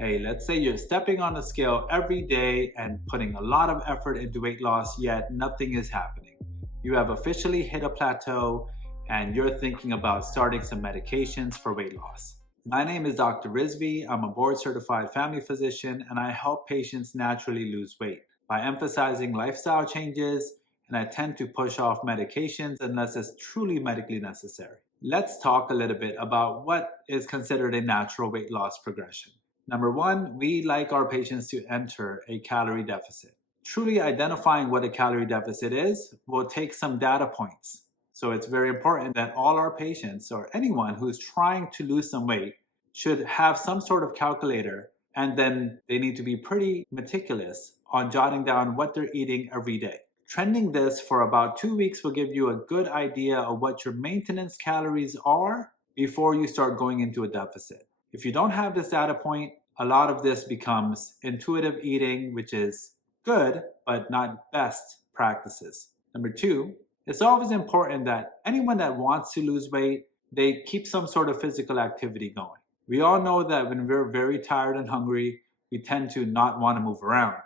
Hey, let's say you're stepping on a scale every day and putting a lot of effort into weight loss, yet nothing is happening. You have officially hit a plateau and you're thinking about starting some medications for weight loss. My name is Dr. Rizvi. I'm a board certified family physician and I help patients naturally lose weight by emphasizing lifestyle changes, and I tend to push off medications unless it's truly medically necessary. Let's talk a little bit about what is considered a natural weight loss progression. Number one, we like our patients to enter a calorie deficit. Truly identifying what a calorie deficit is will take some data points. So it's very important that all our patients or anyone who's trying to lose some weight should have some sort of calculator, and then they need to be pretty meticulous on jotting down what they're eating every day. Trending this for about 2 weeks will give you a good idea of what your maintenance calories are before you start going into a deficit. If you don't have this data point, a lot of this becomes intuitive eating, which is good, but not best practices. Number two, it's always important that anyone that wants to lose weight, they keep some sort of physical activity going. We all know that when we're very tired and hungry, we tend to not want to move around.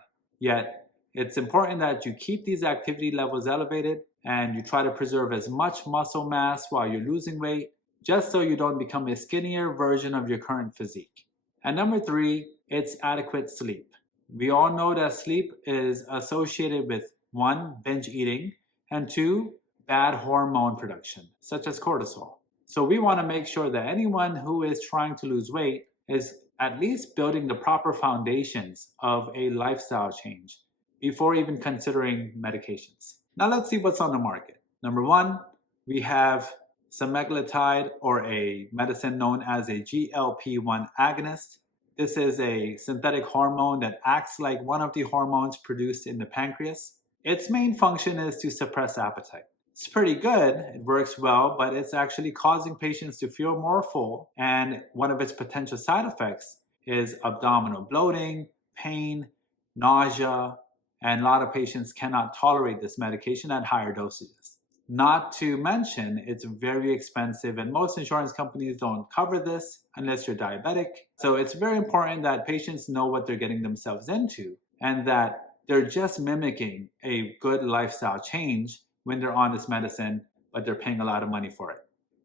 Yet, it's important that you keep these activity levels elevated and you try to preserve as much muscle mass while you're losing weight, just so you don't become a skinnier version of your current physique. And number three, it's adequate sleep. We all know that sleep is associated with 1, binge eating, and 2, bad hormone production, such as cortisol. So we want to make sure that anyone who is trying to lose weight is at least building the proper foundations of a lifestyle change before even considering medications. Now let's see what's on the market. Number one, we have semaglutide, or a medicine known as a GLP-1 agonist. This is a synthetic hormone that acts like one of the hormones produced in the pancreas. Its main function is to suppress appetite. It's pretty good, it works well, but it's actually causing patients to feel more full, and one of its potential side effects is abdominal bloating, pain, nausea, and a lot of patients cannot tolerate this medication at higher dosages. Not to mention, it's very expensive and most insurance companies don't cover this unless you're diabetic. So it's very important that patients know what they're getting themselves into and that they're just mimicking a good lifestyle change when they're on this medicine, but they're paying a lot of money for it.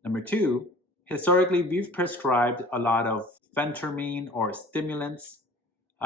Number two, historically, we've prescribed a lot of phentermine or stimulants.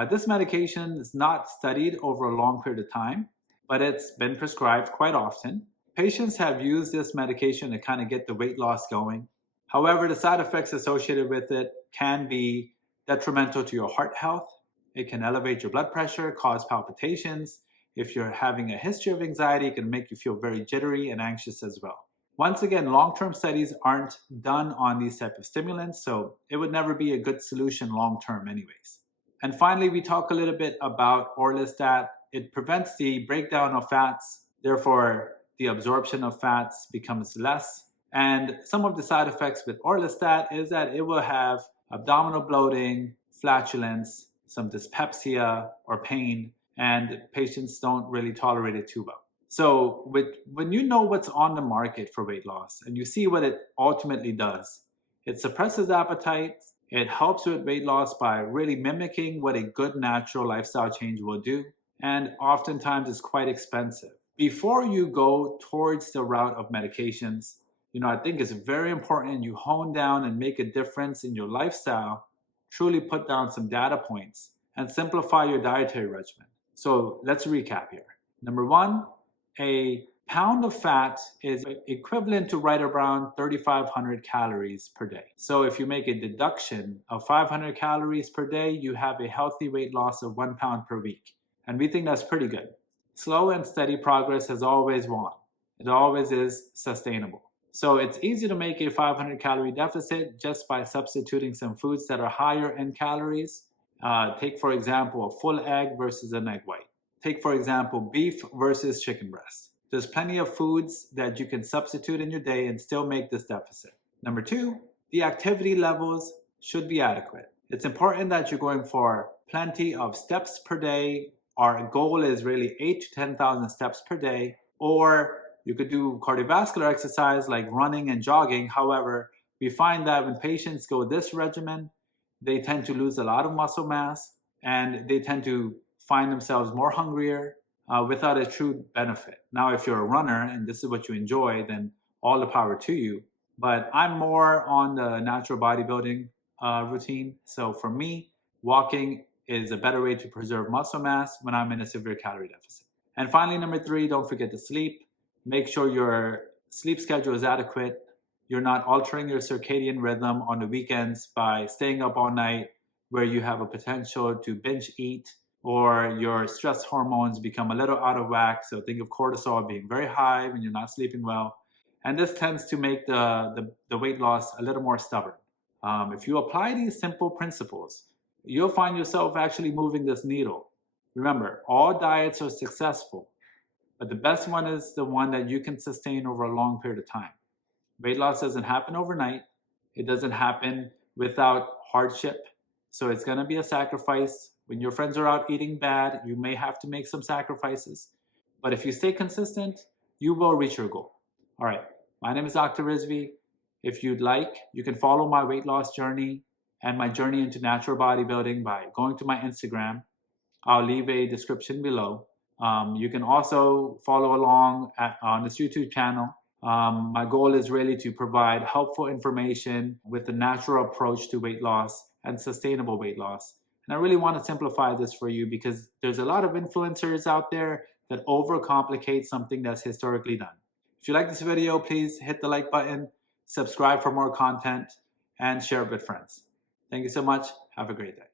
This medication is not studied over a long period of time, but it's been prescribed quite often. Patients have used this medication to kind of get the weight loss going. However, the side effects associated with it can be detrimental to your heart health. It can elevate your blood pressure, cause palpitations. If you're having a history of anxiety, it can make you feel very jittery and anxious as well. Once again, long-term studies aren't done on these type of stimulants, so it would never be a good solution long-term anyways. And finally, we talk a little bit about orlistat. It prevents the breakdown of fats, therefore the absorption of fats becomes less. And some of the side effects with orlistat is that it will have abdominal bloating, flatulence, some dyspepsia or pain, and patients don't really tolerate it too well. So when you know what's on the market for weight loss and you see what it ultimately does, it suppresses appetite, it helps with weight loss by really mimicking what a good natural lifestyle change will do, and oftentimes it's quite expensive. Before you go towards the route of medications, I think it's very important you hone down and make a difference in your lifestyle, truly put down some data points, and simplify your dietary regimen. So let's recap here. Number one, a pound of fat is equivalent to right around 3,500 calories per day. So if you make a deduction of 500 calories per day, you have a healthy weight loss of 1 pound per week. And we think that's pretty good. Slow and steady progress has always won. It always is sustainable. So it's easy to make a 500 calorie deficit just by substituting some foods that are higher in calories. Take, for example, a full egg versus an egg white. Take, for example, beef versus chicken breast. There's plenty of foods that you can substitute in your day and still make this deficit. Number two, the activity levels should be adequate. It's important that you're going for plenty of steps per day. Our goal is really 8,000 to 10,000 steps per day, or you could do cardiovascular exercise like running and jogging. However, we find that when patients go this regimen, they tend to lose a lot of muscle mass and they tend to find themselves more hungrier without a true benefit. Now, if you're a runner and this is what you enjoy, then all the power to you. But I'm more on the natural bodybuilding routine. So for me, walking is a better way to preserve muscle mass when I'm in a severe calorie deficit. And finally, number 3, don't forget to sleep. Make sure your sleep schedule is adequate. You're not altering your circadian rhythm on the weekends by staying up all night, where you have a potential to binge eat, or your stress hormones become a little out of whack. So think of cortisol being very high when you're not sleeping well. And this tends to make the weight loss a little more stubborn. If you apply these simple principles, you'll find yourself actually moving this needle. Remember, all diets are successful, but the best one is the one that you can sustain over a long period of time. Weight loss doesn't happen overnight. It doesn't happen without hardship. So it's going to be a sacrifice. When your friends are out eating bad, you may have to make some sacrifices. But if you stay consistent, you will reach your goal. All right. My name is Dr. Rizvi. If you'd like, you can follow my weight loss journey and my journey into natural bodybuilding by going to my Instagram. I'll leave a description below. You can also follow along on this YouTube channel. My goal is really to provide helpful information with a natural approach to weight loss and sustainable weight loss. And I really want to simplify this for you because there's a lot of influencers out there that overcomplicate something that's historically done. If you like this video, please hit the like button, subscribe for more content, and share it with friends. Thank you so much. Have a great day.